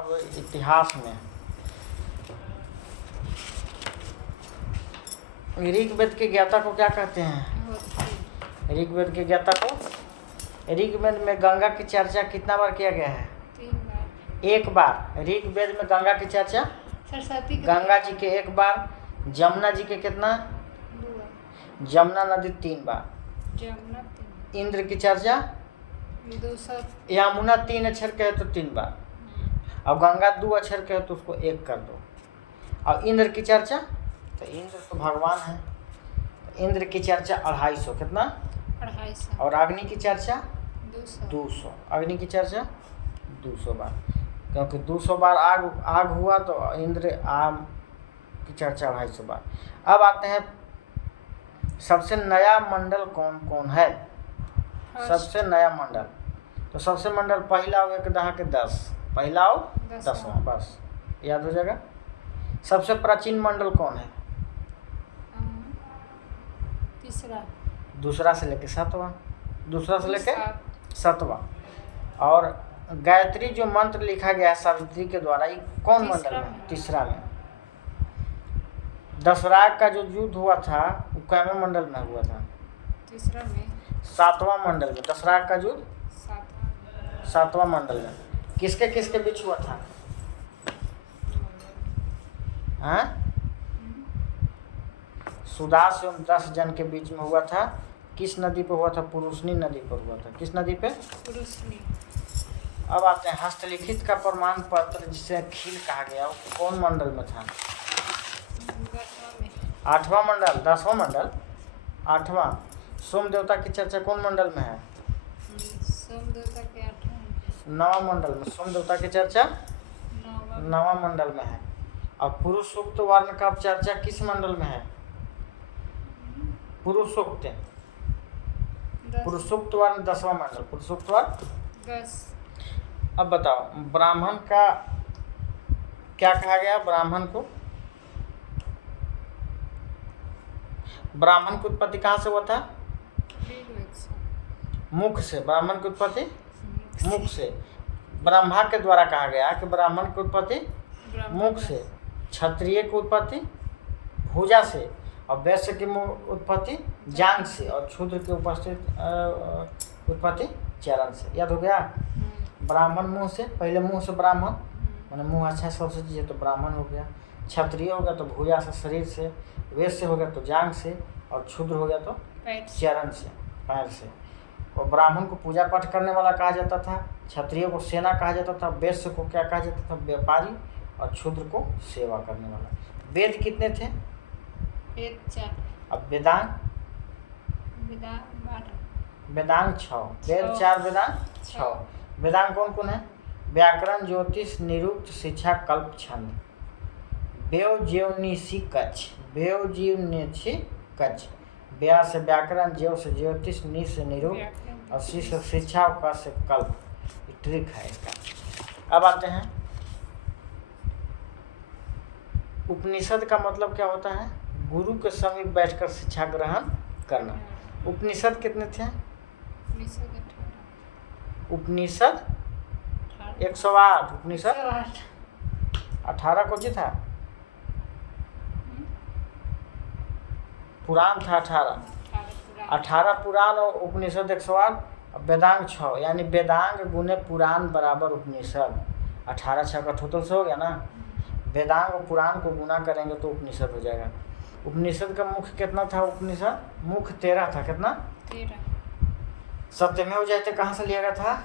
अब इतिहास में ऋग्वेद के ज्ञाता को क्या कहते हैं? ऋग्वेद के ज्ञाता को, ऋग्वेद में गंगा की चर्चा कितना बार किया गया है? 3 बार। एक बार। ऋग्वेद में गंगा की चर्चा सरस्वती गंगा जी के एक बार, जमुना जी के कितना? 2 बार। जमुना नदी 3 बार। जमुना 3। इंद्र की चर्चा 200। यमुना 3 अक्षर के है तो 3 बार, और गंगा 2 अक्षर के है तो उसको 1 कर दो। और इंद्र की चर्चा, तो इंद्र तो भगवान है, इंद्र की चर्चा 250। कितना? 250। और अग्नि की चर्चा 200। 200। अग्नि की चर्चा 200 बार, क्योंकि 200 बार आग हुआ तो इंद्र आग की चर्चा 250 बार। अब आते हैं सबसे नया मंडल कौन कौन है? सबसे नया मंडल, तो सबसे मंडल पहला हो 1 दहा के 10, पहला हो 10वां, बस याद हो जाएगा। सबसे प्राचीन मंडल कौन है? तीसरा। दूसरा से लेके 7वां, दूसरा से लेके 7वां। और गायत्री जो मंत्र लिखा गया है सावित्री के द्वारा, ये कौन मंडल में? तीसरा में। दशराग का जो युद्ध हुआ था वो कैवें मंडल में हुआ था? तीसरा में। 7वां मंडल में। दशराग का युद्ध 7वां मंडल में। किसके किसके बीच हुआ था? हाँ, सुदास एवं 10 जन के बीच में हुआ था। किस नदी पे हुआ था? पुरुषनी नदी पर हुआ था। किस नदी पे? पुरुषनी। अब आते हैं हस्तलिखित का प्रमाण पत्र जिसे खील कहा गया, वो कौन मंडल में था? 8वां मंडल। 10वां मंडल 8वां। सोम देवता की चर्चा कौन मंडल में है? सोम देवता के 8वां। 9वां मंडल में। सोम देवता की चर्चा 9वां। 9वां मंडल में है। और पुरुष सूक्त वर्ण का चर्चा किस मंडल में है? पुरुष सूक्त। पुरुष सूक्त वर्ण 10वां मंडल। पुरुष सूक्त वर्ण 10। अब बताओ ब्राह्मण का क्या कहा गया? ब्राह्मण को, ब्राह्मण की उत्पत्ति कहाँ से हुआ था? मुख से। ब्राह्मण की उत्पत्ति मुख से। ब्रह्मा के द्वारा कहा गया कि ब्राह्मण की उत्पत्ति मुख से, क्षत्रिय की उत्पत्ति भुजा से, और वैश्य की उत्पत्ति जांघ से, और शूद्र की उत्पत्ति चरण से। याद हो गया? ब्राह्मण मुंह से, पहले मुंह से ब्राह्मण, मैंने मुंह अच्छा सबसे चीज़ तो ब्राह्मण हो गया। क्षत्रिय हो गया तो भुजा से, शरीर से। वैश्य हो गया तो जांघ से, और शूद्र हो गया तो चरण से, पैर से। और ब्राह्मण को पूजा पाठ करने वाला कहा जाता था, क्षत्रिय को सेना कहा जाता था, वैश्य को क्या कहा जाता था? व्यापारी, और शूद्र को सेवा करने वाला। वेद कितने थे? वेद 4। अब वेदांग? वेदांग 6। वेद 4, वेदांग 6। वेदांग कौन कौन है? व्याकरण, ज्योतिष, निरुक्त, शिक्षा, कल्प, छंद। वेव ज्योव निशि कच्छ। वेव जीव निशि कच्छ। व्या से व्याकरण, ज्योव से ज्योतिष, नि से निरुक्त, और शी से शिक्षा, और क से कल्प। ट्रिक है इसका। अब आते हैं उपनिषद का मतलब क्या होता है? गुरु के समीप बैठकर शिक्षा ग्रहण करना। उपनिषद कितने थे? उपनिषद 108। उपनिषद 18 कौन सी था? पुराण था 18 पुराण और उपनिषद 108। वेदांग 6, यानी वेदांग गुने पुराण बराबर उपनिषद। 18 6 का टोटल से हो गया ना। वेदांग और पुराण को गुना करेंगे तो उपनिषद हो जाएगा। उपनिषद का मुख्य कितना था? उपनिषद मुख्य 13 था। कितना? 13। सत्यमेव जयते कहाँ से लिया गया था?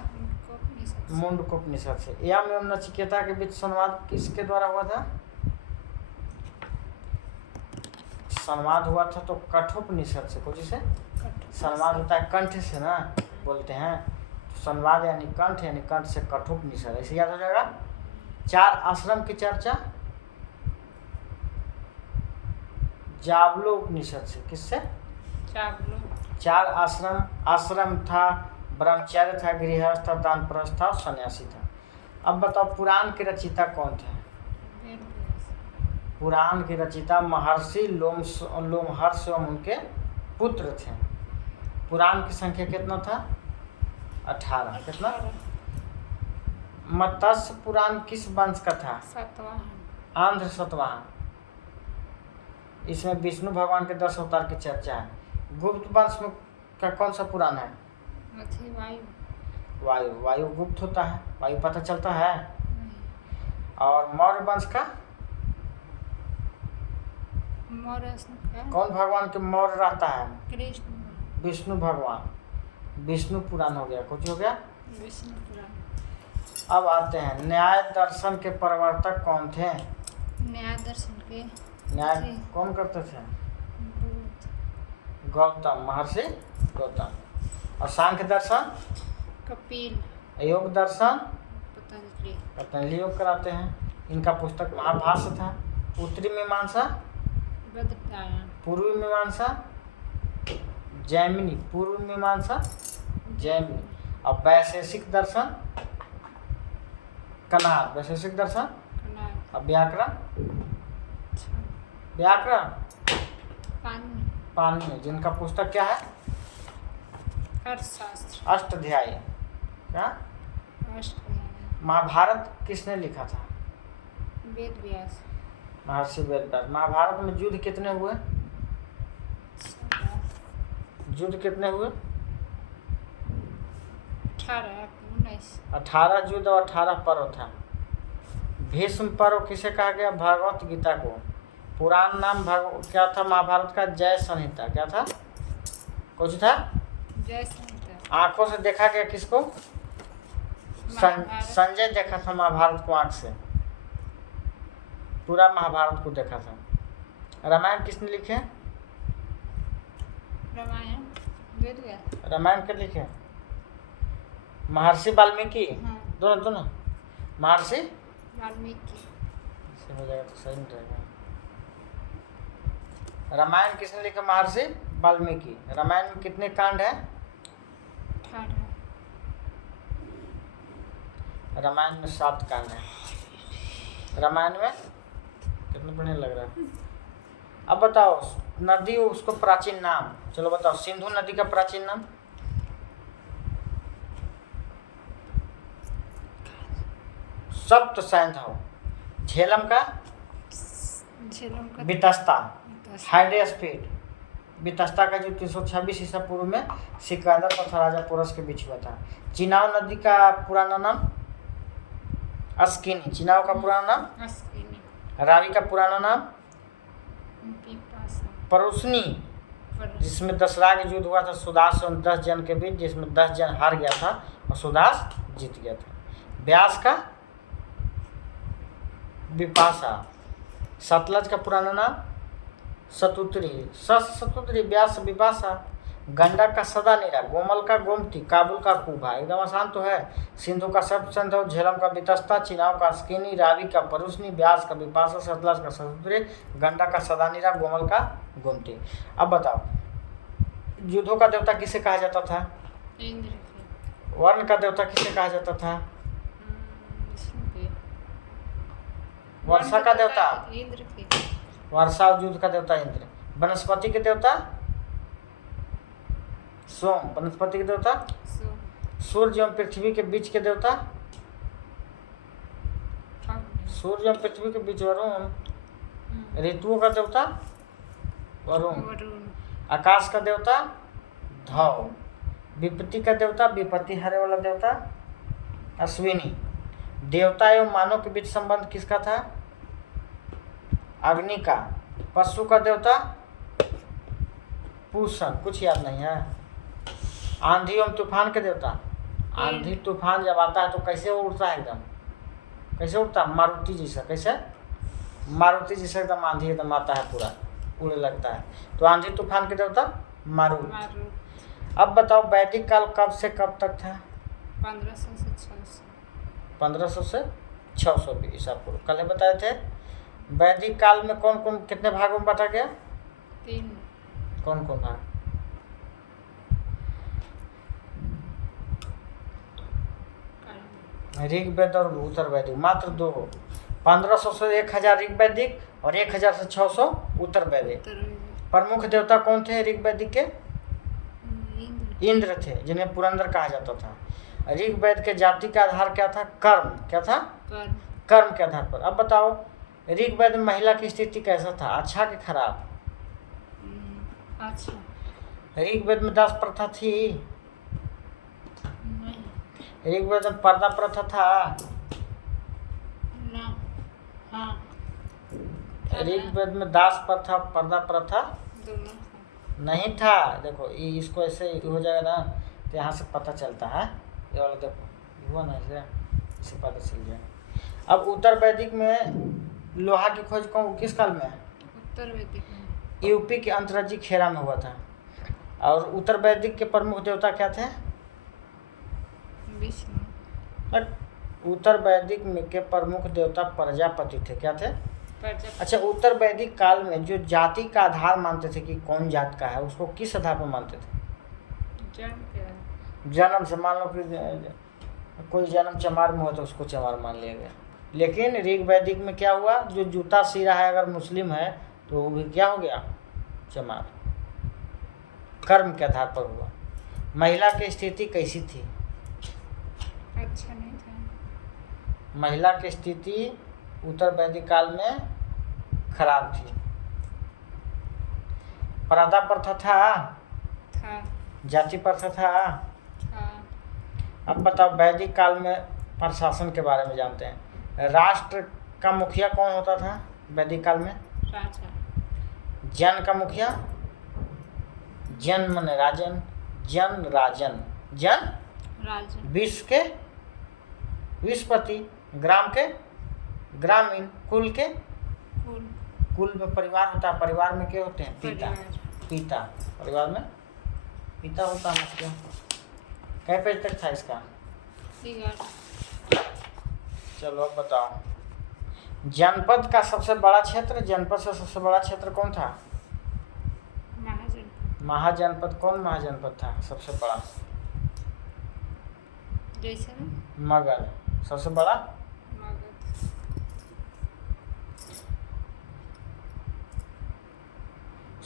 मुंडकोपनिषद से। यम एवं नचिकेता के बीच संवाद किसके द्वारा हुआ था? संवाद हुआ था तो कठोपनिषद से। कौन से? संवाद होता है कंठ से ना, बोलते हैं। संवाद यानी कंठ, यानी कंठ से कठोपनिषद, ऐसे याद हो जाएगा। 4 आश्रम की चर्चा जावलो उपनिषद से। किससे? 4 आश्रम था, ब्रह्मचर्य था, गृहस्थ था, दानप्रस्थ था, सन्यासी था। अब बताओ पुराण के रचयिता कौन थे? पुराण के रचयिता महर्षि लोमहर्ष एवं उनके पुत्र थे। पुराण की संख्या कितना था? 18। कितना? मत्स्य पुराण किस वंश का था? सातवाहन। आंध्र सतवाहन। इसमें विष्णु भगवान के 10 अवतार की चर्चा है। गुप्त वंश में का कौन सा पुराण है? अथी वायु। वायु। वायु गुप्त होता है, वायु पता चलता है। नहीं। और मौर्य वंश का मौर्य का कौन भगवान के मौर्य रहता है? कृष्ण। विष्णु भगवान। विष्णु पुराण हो गया, कुछ हो गया। विष्णु पुराण। अब आते हैं, न्याय दर्शन के प्रवर्तक कौन थे? न्याय दर्शन के न्याय जी। कौन करते थे? बुद्ध। गौतम, महर्षि गौतम। और सांख्य दर्शन, कपिल। योग दर्शन, पतंजलि। पतंजलि योग कराते हैं। इनका पुस्तक महाभाष्य था। उत्तरी मीमांसा, बद्रकायन। पूर्वी मीमांसा, जैमिनी। पूर्वी मीमांसा, जैमिनी। और वैशेषिक दर्शन, कनाद। वैशेषिक दर्शन कनाद। और व्याकरण, व्याकरण पानी। पाणिनि, जिनका पुस्तक क्या है? अर्थशास्त्र। अष्टाध्यायी। क्या? अष्टध्यायी। महाभारत किसने लिखा था? वेद व्यास। महर्षि वेदव्यास। महाभारत में युद्ध कितने हुए? युद्ध कितने हुए? 18 19। 18 युद्ध और 18 पर्व था। भीष्म पर्व किसे कहा गया? भागवत गीता को। पुराण नाम क्या था महाभारत का? जय संहिता। क्या था? कुछ था? जय संहिता। आंखों से देखा गया किसको? महाभारत। संजय देखा था महाभारत को आंख से, पूरा महाभारत को देखा था। रामायण किसने लिखे? रामायण वेद व्यास। रामायण के लिखे महर्षि वाल्मीकि। हाँ। दोनों महर्षि वाल्मीकि। से हो जाएगा तो सही नहीं रहेगा। रामायण किसने लिखा? महर्षि वाल्मीकि। रामायण में कितने कांड है? 18। रामायण में 7 कांड है। रामायण में कितने बढ़िया लग रहा है। अब बताओ नदी, उसको प्राचीन नाम, चलो बताओ। सिंधु नदी का प्राचीन नाम? सप्त सैंधव। झेलम का? झेलम का वितस्ता। हाइड्रोस्फीड। वितस्ता का जो 326 ईसा पूर्व में सिकंदर तथा राजा पोरस के बीच हुआ था। चिनाव नदी का पुराना नाम? अस्किनी। चिनाव का पुराना नाम? अस्किनी। रावी का पुराना नाम? पिपासा। परुसनी, जिसमें दशराग युद्ध हुआ था सुदास और 10 जन के बीच, जिसमें 10 जन हार गया था और सुदास जीत गया था। व्यास का? विपाशा। सतलज का पुराना नाम? सतुत्री। सतुत्री, व्यास, विपाशा। गंडक का सदानीरा, गोमल का गोमती, काबुल का कुभा। एकदम आसान तो है। सिंधु का सप्त सैंधव, झेलम का वितस्ता, चिनाव का अस्किनी, रावी का परुसनी, व्यास का विपाशा, सतलज का सतुत्री, गंडक का सदानीरा, गोमल का गोमती। अब बताओ युद्धों का देवता किसे कहा जाता था? इंद्र के। वर्ण का देवता किसे कहा जाता था? विष्णु के। वर्षा का देवता? इंद्र के। वर्षा और युद्ध का देवता इंद्र। वनस्पति के देवता? सोम। वनस्पति के देवता? सूर्य एवं पृथ्वी के बीच के देवता? सूर्य एवं पृथ्वी के बीच वरुण। ऋतुओं का देवता? वरुण। आकाश का देवता? धव। विपत्ति का देवता? विपत्ति हरे वाला देवता? अश्विनी। देवता एवं मानव के बीच संबंध किसका था? अग्नि का। पशु का देवता? पूषण। कुछ याद नहीं है? आंधी एवं तूफान के देवता? आंधी तूफान जब आता है तो कैसे वो उड़ता है? एकदम कैसे उड़ता? मारुति जैसा। कैसे? मारुति जैसा एकदम आंधी एकदम आता है, पूरा उड़ने लगता है। तो आंधी तूफान के देवता मारुत। अब बताओ वैदिक काल कब से कब तक था? 1500 से 600। 1500 से 600 ईसा पूर्व। कल बताए थे। वैदिक काल में कौन कौन कितने भागों में बांटा गया? 3। कौन कौन भाग? ऋग्वेद और उत्तर वैदिक, मात्र 2। 1500 से 1000 ऋग्वैदिक और 1000 से 600 उत्तर वैदिक। प्रमुख देवता कौन थे ऋग्वैदिक के? इंद्र थे, जिन्हें पुरंदर कहा जाता था। ऋग्वेद के जाति का आधार क्या था? कर्म। क्या था? कर्म। कर्म के आधार पर। अब बताओ ऋग्वेद में महिला की स्थिति कैसा था? अच्छा कि खराब? अच्छा। ऋग्वेद में दास प्रथा थी? नहीं। ऋग्वेद में पर्दा प्रथा था? ना। हाँ। ऋग्वेद में दास प्रथा पर्दा प्रथा दोनों था। नहीं था। देखो इसको ऐसे हो जाएगा ना तो यहाँ से पता चलता है। ये वाला देखो हुआ ना ऐसे, इससे पता चल जाए। अब उत्तर वैदिक में लोहा की खोज किस काल में है? उत्तर वैदिक में यूपी के अंतरजी खेरा में हुआ था। और उत्तर वैदिक के प्रमुख देवता क्या थे? विष्णु। उत्तर वैदिक में के प्रमुख देवता प्रजापति थे। क्या थे? प्रजापति। अच्छा, उत्तर वैदिक काल में जो जाति का आधार मानते थे कि कौन जात का है, उसको किस आधार पर मानते थे? जन्म क्या? जन्म से। मान लो कि कोई जन्म चमार में हो तो उसको चमार मान लिया गया। लेकिन ऋग्वैदिक में क्या हुआ? जो जूता सी रहा है अगर मुस्लिम है तो वो भी क्या हो गया? चमार। कर्म के आधार पर हुआ। महिला की स्थिति कैसी थी? अच्छा नहीं था। महिला की स्थिति उत्तर वैदिक काल में खराब थी। पर्दा प्रथा था? जाति प्रथा था? अब बताओ वैदिक काल में प्रशासन के बारे में जानते हैं। राष्ट्र का मुखिया कौन होता था वैदिक काल में? राजा। जन का मुखिया? जन माने राजन, जन राजन, जन राजा। विश्व के विश्वपति, ग्राम के ग्रामीण, कुल के कुल। कुल में परिवार होता है। परिवार में क्या होते हैं? पिता। परिवार। पिता। परिवार में पिता होता है। क्या कै पेज तक था इसका? 11। चलो अब बताओ जनपद का सबसे बड़ा क्षेत्र, जनपद से सबसे बड़ा क्षेत्र कौन था? महाजनपद। महाजनपद। कौन महाजनपद था सबसे बड़ा? जैसलमेर। मगध। सबसे बड़ा? मगध।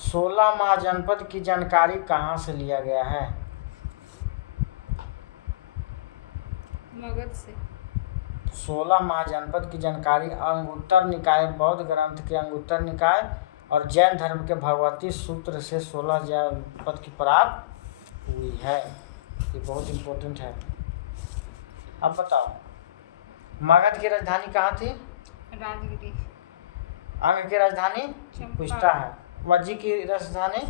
16 महाजनपद की जानकारी कहाँ से लिया गया है? मगध से। 16 महाजनपद की जानकारी अंगुत्तर निकाय, बौद्ध ग्रंथ के अंगुत्तर निकाय और जैन धर्म के भगवती सूत्र से 16 जनपद की प्राप्त हुई है। ये बहुत इम्पोर्टेंट है। अब बताओ मगध की राजधानी कहाँ थी? राजगिरी। अंग की राजधानी चंपा। पूछता है। वज्जी की राजधानी?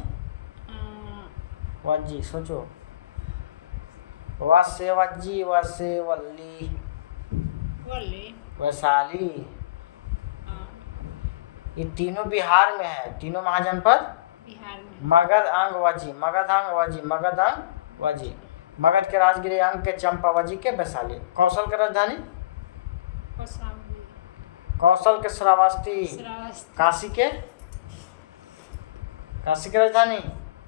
वज्जी। सोचो। वसे वज्जी, वसे वल्ली, वल्ली। वैशाली। ये तीनों बिहार में है। तीनों महाजनपद बिहार में। मगध अंग वज्जी, मगध अंग वज्जी, मगध अंग वज्जी। मगध के राजगिरी, अंग के चंपा, वज्जी के वैशाली। कौशल की राजधानी? कौशाम्बी। कौशल के श्रावस्ती। श्रावस्ती। काशी के? काशी की राजधानी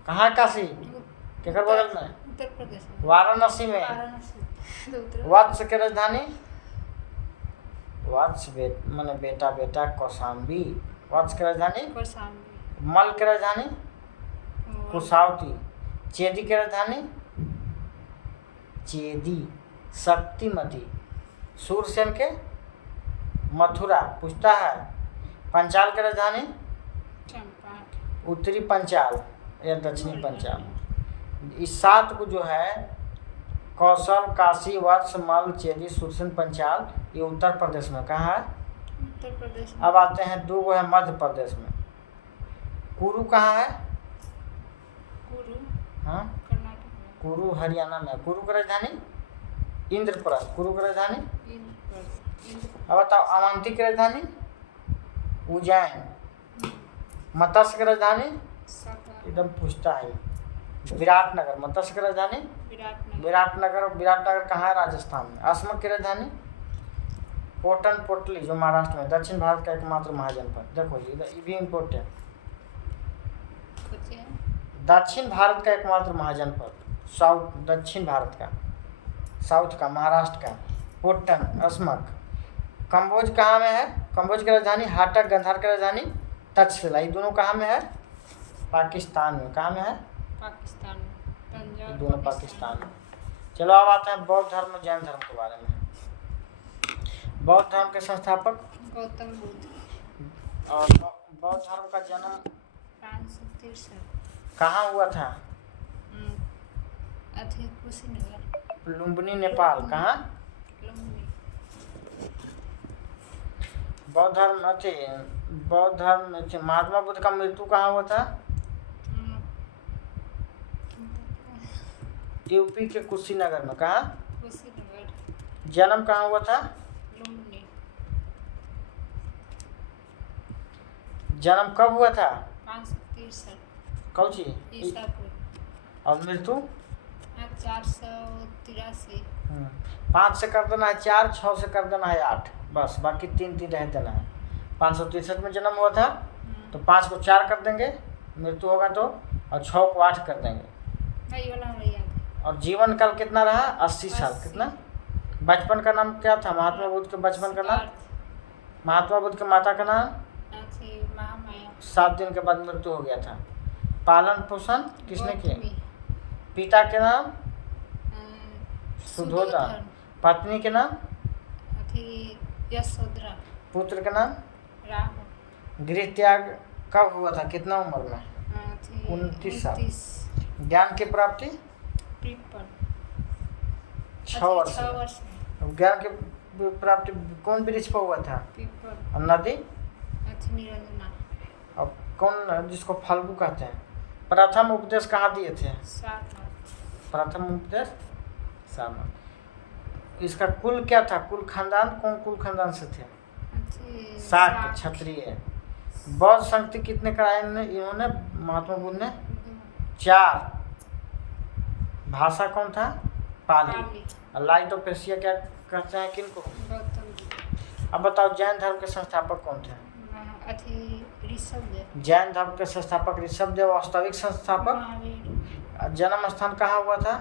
कहाँ है? काशी केकर बगल में? उत्तर प्रदेश में। वाराणसी में। वाराणसी। वत्स की राजधानी? वत्स माने बेटा, बेटा कौशाम्बी। वत्स की राजधानी? कौशाम्बी। मल की राजधानी? कुशावती। चेदी की राजधानी? चेदी। शक्तिमती। सूरसेन के? मथुरा। पूछता है। पंचाल की राजधानी? चंपाट। उत्तरी पंचाल या दक्षिणी पंचाल। इस 7 को जो है कौशल, काशी, वत्स, मल, चेदी, सुरसेन, पंचाल, ये उत्तर प्रदेश में। कहाँ है? उत्तर प्रदेश में। अब आते हैं 2 है मध्य प्रदेश में। कुरु कहाँ है? कुरु। हाँ, कर्नाटक में। कुरु हरियाणा में। कुरु की राजधानी? इंद्रप्रस्थ। कुरु की राजधानी? अब बताओ अवंती की राजधानी? उज्जैन। मत्स्य की राजधानी? एकदम पूछता है। विराटनगर। मत्स्य की राजधानी? विराटनगर। विराटनगर कहाँ है? राजस्थान में। असमक की राजधानी? पोटन पोटली जो महाराष्ट्र में। दक्षिण भारत का एकमात्र महाजनपद। देखो ये भी इम्पोर्टेंट। दक्षिण भारत का एकमात्र महाजनपद, साउथ दक्षिण भारत का, साउथ का, महाराष्ट्र का। पोटन, असमक। कम्बोज कहाँ में है? कम्बोज की राजधानी? हाटक। गंधार की राजधानी? तक्षशिला। ये दोनों कहाँ में है? पाकिस्तान में। कहाँ में है? पाकिस्तान में। ये दोनों पाकिस्तान में। चलो अब आते हैं बौद्ध धर्म और जैन धर्म के बारे में। बौद्ध धर्म के संस्थापक गौतम बुद्ध। और बौद्ध धर्म का जन्म 563। कहाँ हुआ था? अथी कुशीनगर। लुम्बिनी नेपाल। कहाँ? लुम्बिनी। बौद्ध धर्म महात्मा बुद्ध का मृत्यु कहाँ हुआ था? यूपी के कुशीनगर में। कहाँ? कुशीनगर। जन्म कहाँ हुआ था? लुम्बिनी। जन्म कब हुआ था? 563। कौन सी? ईसा पूर्व। और मृत्यु? 483। 5 से कर देना है 4, 6 से कर देना है 8, बस बाकी 3 रह देना है। 563 में जन्म हुआ था तो 5 को 4 कर देंगे, मृत्यु होगा तो, और 6 को 8 कर देंगे। नहीं वाला हमें याद है। और जीवन काल कितना रहा? 80 साल। 80। कितना? बचपन का नाम क्या था महात्मा बुद्ध के बचपन का नाम? महात्मा बुद्ध के माता का नाम? महामाया। 7 दिन के बाद मृत्यु हो गया था। पालन पोषण किसने किया? गौतमी। पिता के नाम? सुधोधन। सुधोधन। पत्नी के नाम? अथी यशोधरा। पुत्र के नाम? राहुल। गृह त्याग कब हुआ था? कितना उम्र में? अथी 29 साल। 29। ज्ञान की प्राप्ति? पीपल। 6 वर्ष 6 में। वर्ष में। अब ज्ञान की प्राप्ति कौन वृक्ष पर हुआ था? पीपल। और नदी? अथी निरंजना। अब कौन जिसको फल्गु कहते हैं? प्रथम उपदेश कहाँ दिए थे? सारनाथ। प्रथम उपदेश सारनाथ। इसका कुल क्या था? कुल खानदान कौन कुल खानदान से थे? अथी शाक्त क्षत्रिय। बौद्ध संगति कितने कराए इन्होंने महात्मा बुद्ध ने? 4। भाषा कौन था? पाली। पाली। लाइट ऑफ एशिया क्या कहते हैं किनको? गौतम बुद्ध। अब बताओ जैन धर्म के संस्थापक कौन थे? अथी ऋषभदेव। जैन धर्म के संस्थापक ऋषभदेव। वास्तविक संस्थापक? महावीर। जन्म स्थान कहाँ हुआ था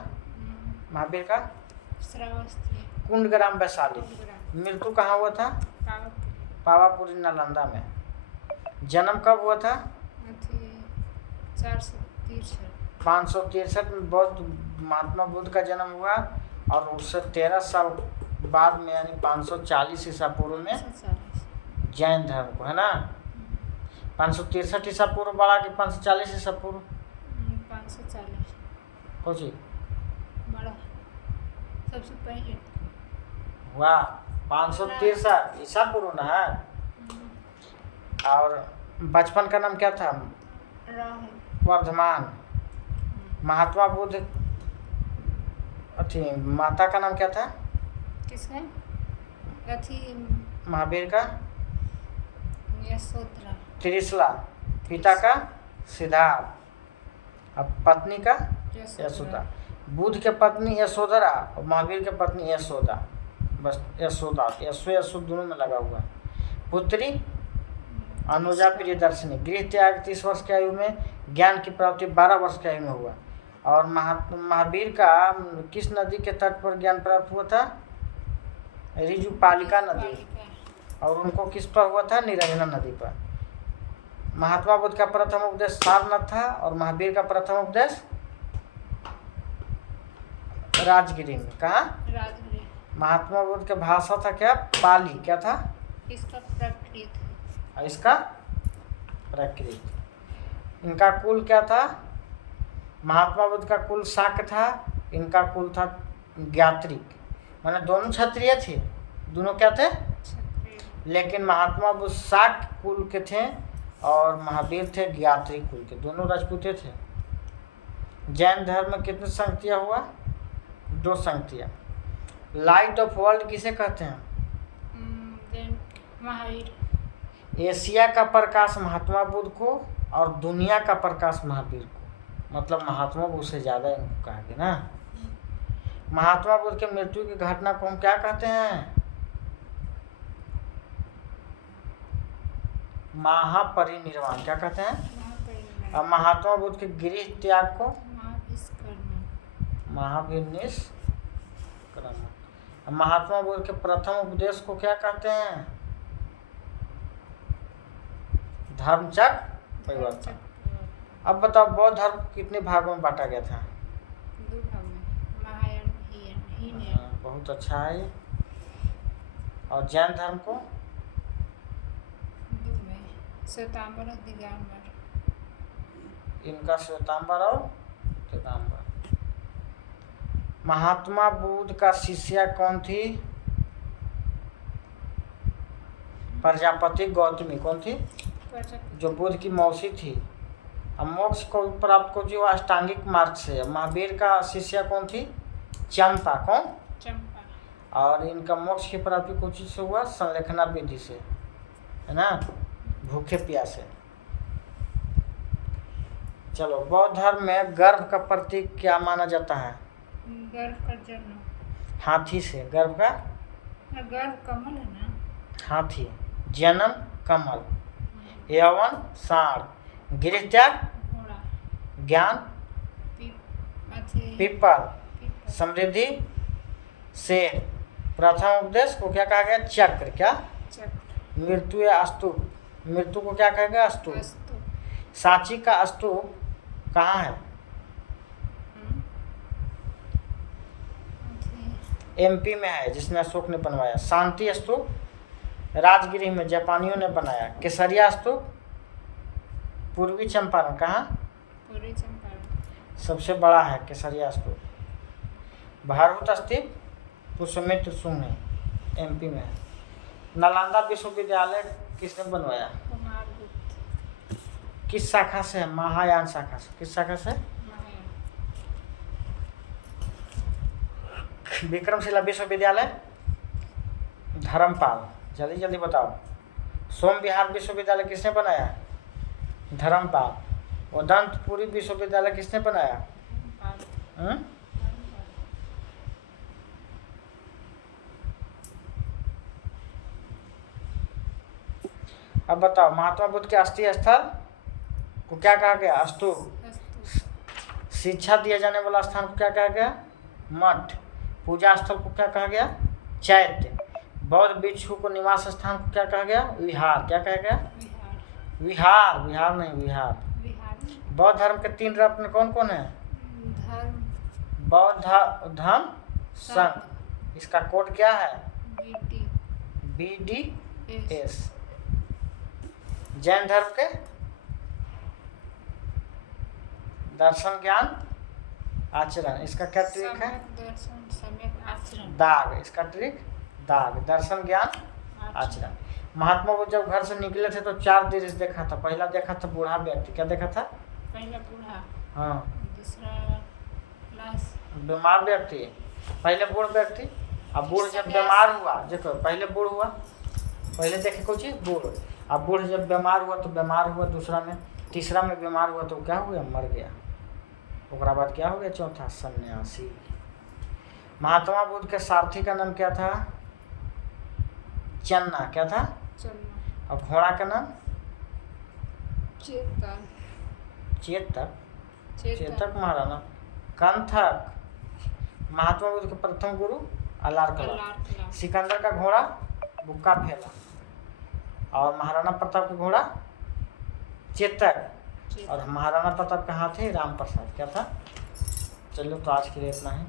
महावीर का? श्रावस्ती। कुंडग्राम वैशाली। मृत्यु कहाँ हुआ था? पावापुरी नालंदा में। जन्म कब हुआ था? अथी 463। 563 में बौद्ध महात्मा बुद्ध का जन्म हुआ और उससे 13 साल बाद में यानी 540 ईसा पूर्व में 540। जैन धर्म को, है ना? 563 ईसा पूर्व बढ़ा के 540 ईसा पूर्व 540 कौन सी बड़ा सबसे पहले हुआ? 563 ईसा पूर्व ना है। और बचपन का नाम क्या था? राहुल। वर्धमान। महात्मा बुद्ध अथी माता का नाम क्या था? किसका? अथी महावीर का? यशोधरा। त्रिशला। पिता का? सिद्धार्थ। अब पत्नी का? यशोदा। बुद्ध के पत्नी यशोधरा और महावीर के पत्नी यशोदा। बस यशोदा यशो दोनों में लगा हुआ है। पुत्री अनुजा प्रियदर्शनी। गृह त्याग 30 वर्ष की आयु में। ज्ञान की प्राप्ति 12 वर्ष की आयु में हुआ। और महावीर का किस नदी के तट पर ज्ञान प्राप्त हुआ था? ऋजुपालिका नदी। और उनको किस पर हुआ था? निरंजना नदी पर। महात्मा बुद्ध का प्रथम उपदेश सारनाथ था और महावीर का प्रथम उपदेश राजगिरी में। कहाँ? राजगिरी। महात्मा बुद्ध के भाषा था क्या? पाली। क्या था? इसका प्रकृत। और इसका प्रकृत। इनका कुल क्या था? महात्मा बुद्ध का कुल शाक्त था, इनका कुल था ज्ञात्रिक। माने दोनों क्षत्रिय थे, दोनों क्या थे? लेकिन महात्मा बुद्ध शाक्त कुल के थे और महावीर थे ज्ञात्रिक कुल के, दोनों राजपूते थे। जैन धर्म में कितने संगतियाँ हुआ? 2 संगतियाँ। लाइट ऑफ वर्ल्ड किसे कहते हैं? महावीर। एशिया का प्रकाश महात्मा बुद्ध को और दुनिया का प्रकाश महावीर को, मतलब महात्मा बुद्ध से ज़्यादा इनको कहा गया ना। महात्मा बुद्ध के मृत्यु की घटना को हम क्या कहते हैं? महापरिनिर्वाण। क्या कहते हैं? और महात्मा बुद्ध के गृह त्याग को महाविनिष्क्रमण। महात्मा बुद्ध के प्रथम उपदेश को क्या कहते हैं? धर्मचक्र परिवर्तन। अब बताओ बौद्ध धर्म कितने भागों में बांटा गया था? 2 भाग में। महायान ही हीन बहुत अच्छा है ये। और जैन धर्म को में श्वेतांबर और दिगंबर। इनका श्वेतांबर और दिगंबर। महात्मा बुद्ध का शिष्या कौन थी? प्रजापति गौतमी। कौन थी? जो बुद्ध की मौसी थी। अब मोक्ष को प्राप्त को जो अष्टांगिक मार्ग से। महावीर का शिष्या कौन थी? चंपा। कौन? चंपा। और इनका मोक्ष की प्राप्ति कुछ चीज से हुआ? संलेखना विधि से, है ना, भूखे प्यासे। चलो, बौद्ध धर्म में गर्भ का प्रतीक क्या माना जाता है? गर्भ का जन्म हाथी से। गर्भ का गर्भ कमल है ना। हाथी, जन्म कमल, यौवन साढ़, गृह त्याग घोड़ा, ज्ञान पीपल, समृद्धि शेर, प्रथम उपदेश को क्या कहा गया? चक्र। क्या? चक्र। मृत्यु या स्तूप। मृत्यु को क्या कहा गया? स्तूप। स्तूप। सांची का स्तूप कहाँ है? एमपी में है, जिसमें अशोक ने बनवाया। शांति स्तूप राजगिरी में जापानियों ने बनाया। केसरिया स्तूप पूर्वी चंपारण। कहाँ? पूर्वी चंपारण। सबसे बड़ा है केसरिया स्तूप। भारत स्तूप पुष्यमित्र सुंग एमपी में है। नालंदा विश्वविद्यालय किसने बनवाया? कुमारगुप्त। किस शाखा से? महायान शाखा से। किस शाखा से? विक्रमशिला विश्वविद्यालय धर्मपाल। जल्दी जल्दी बताओ। सोम विहार विश्वविद्यालय किसने बनाया? धर्मपाल। उदंतपुरी विश्वविद्यालय किसने बनाया? अब बताओ, महात्मा बुद्ध के अस्थि स्थल को क्या कहा गया? स्तूप। शिक्षा दिया जाने वाला स्थान को क्या कहा गया? मठ। पूजा स्थल को क्या कहा गया? चैत्य। बौद्ध भिक्षु को निवास स्थान को क्या कहा गया? विहार। क्या कहा गया? विहार। विहार नहीं, विहार। बौद्ध धर्म के 3 रत्न कौन कौन है? बौद्ध धर्म संघ। इसका कोड क्या है? BDS। जैन धर्म के दर्शन ज्ञान आचरण। इसका क्या ट्रिक है? दाग। इसका ट्रिक दाग। दर्शन ज्ञान आचरण। महात्मा बुद्ध जब घर से निकले थे तो 4 दृश्य देखा था। पहला देखा था बूढ़ा व्यक्ति। क्या देखा था? पहला बूढ़ा। हाँ। दूसरा बीमार व्यक्ति। पहले बूढ़ व्यक्ति। अब बूढ़ जब बीमार हुआ, देखो पहले बूढ़ हुआ, पहले देखे कोई चीज बूढ़। अब बूढ़ जब बीमार हुआ तो बीमार हुआ दूसरा में। तीसरा में बीमार हुआ तो क्या हुआ? मर गया। उसके बाद क्या हो गया? चौथा सन्यासी। महात्मा बुद्ध के सारथी का नाम क्या था? चन्ना। क्या था? चन्ना। और घोड़ा का नाम? चेतक। चेतक। चेतक महाराणा। कंथक। महात्मा बुद्ध के प्रथम गुरु अलार कला। सिकंदर का घोड़ा बुक्का फेला। और महाराणा प्रताप का घोड़ा चेतक। और महाराणा प्रताप का हाथी राम प्रसाद। क्या था? चलो, तो आज के लिए इतना ही।